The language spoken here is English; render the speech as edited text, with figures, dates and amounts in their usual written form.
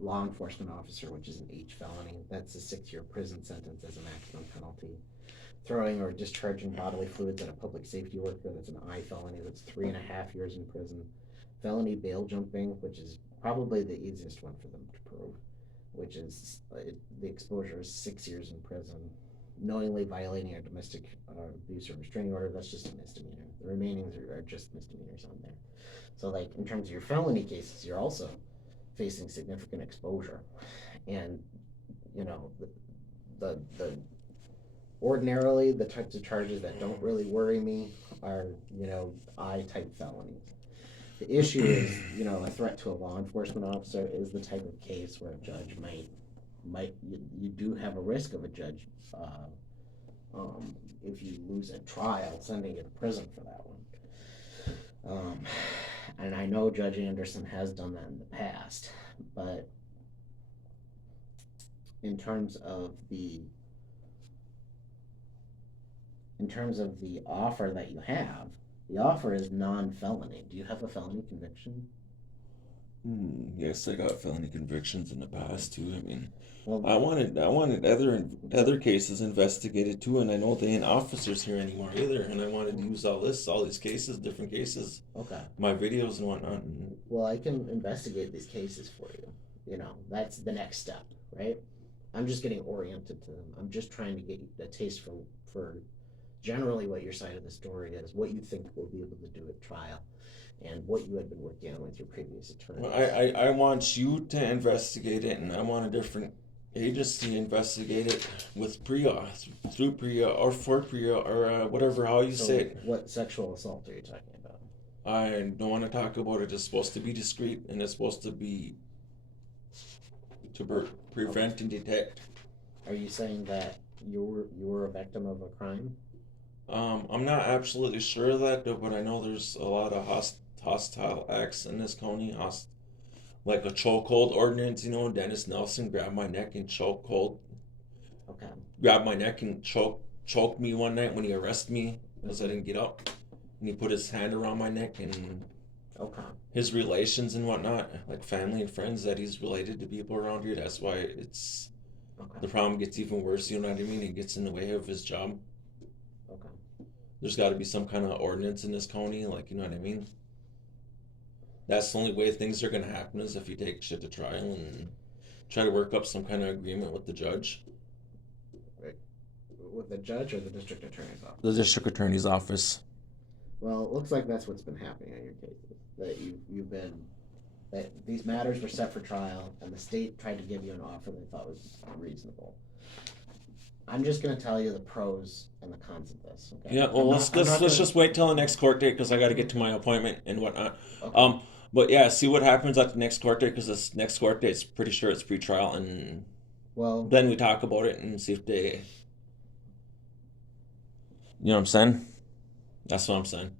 law enforcement officer, which is an H felony. That's a 6-year prison sentence as a maximum penalty. Throwing or discharging bodily fluids at a public safety worker, that's an I felony. That's 3.5 years in prison. Felony bail jumping, which is probably the easiest one for them to prove, which is the exposure is 6 years in prison. Knowingly violating a domestic abuse or restraining order, that's just a misdemeanor. The remaining are just misdemeanors on there. So, like, in terms of your felony cases, you're also facing significant exposure. And, you know, the ordinarily the types of charges that don't really worry me are, you know, I type felonies. The issue is, you know, a threat to a law enforcement officer is the type of case where a judge might you do have a risk of a judge if you lose a trial sending you to prison for that one. And I know Judge Anderson has done that in the past, but in terms of the offer that you have, the offer is non-felony. Do you have a felony conviction? Yes, I got felony convictions in the past too. I mean, Well, I wanted other cases investigated too, and I know they ain't officers here anymore either. And I wanted to use all these cases, different cases, okay. my videos and whatnot. Well, I can investigate these cases for you. You know, that's the next step, right? I'm just getting oriented to them. I'm just trying to get a taste for generally what your side of the story is, what you think we'll be able to do at trial, and what you had been working on with your previous attorney. Well, I want you to investigate it, and I want a different agency investigate it with PREA, through PREA or for PREA or whatever, how you say it. What sexual assault are you talking about? I don't want to talk about it. It's supposed to be discreet, and it's supposed to be to prevent and detect. Are you saying that you were a victim of a crime? I'm not absolutely sure of that, but I know there's a lot of hostile acts in this county. Like a chokehold ordinance, you know, Dennis Nelson grabbed my neck and chokehold. Okay. Grabbed my neck and choked me one night when he arrested me because I didn't get up. And he put his hand around my neck, and okay. His relations and whatnot, like family and friends that he's related to people around here, that's why it's the problem gets even worse, you know what I mean? It gets in the way of his job. Okay. There's got to be some kind of ordinance in this county, like, you know what I mean? That's the only way things are going to happen is if you take shit to trial and try to work up some kind of agreement with the judge. Right. With the judge or the district attorney's office? The district attorney's office. Well, it looks like that's what's been happening in your cases. That these matters were set for trial, and the state tried to give you an offer they thought was reasonable. I'm just going to tell you the pros and the cons of this. Okay? Yeah, well, let's just wait till the next court date because I got to get to my appointment and whatnot. Okay. But yeah, see what happens at the next court date because this next court date's pretty sure it's pre-trial, and then we talk about it and see if they, you know what I'm saying? That's what I'm saying.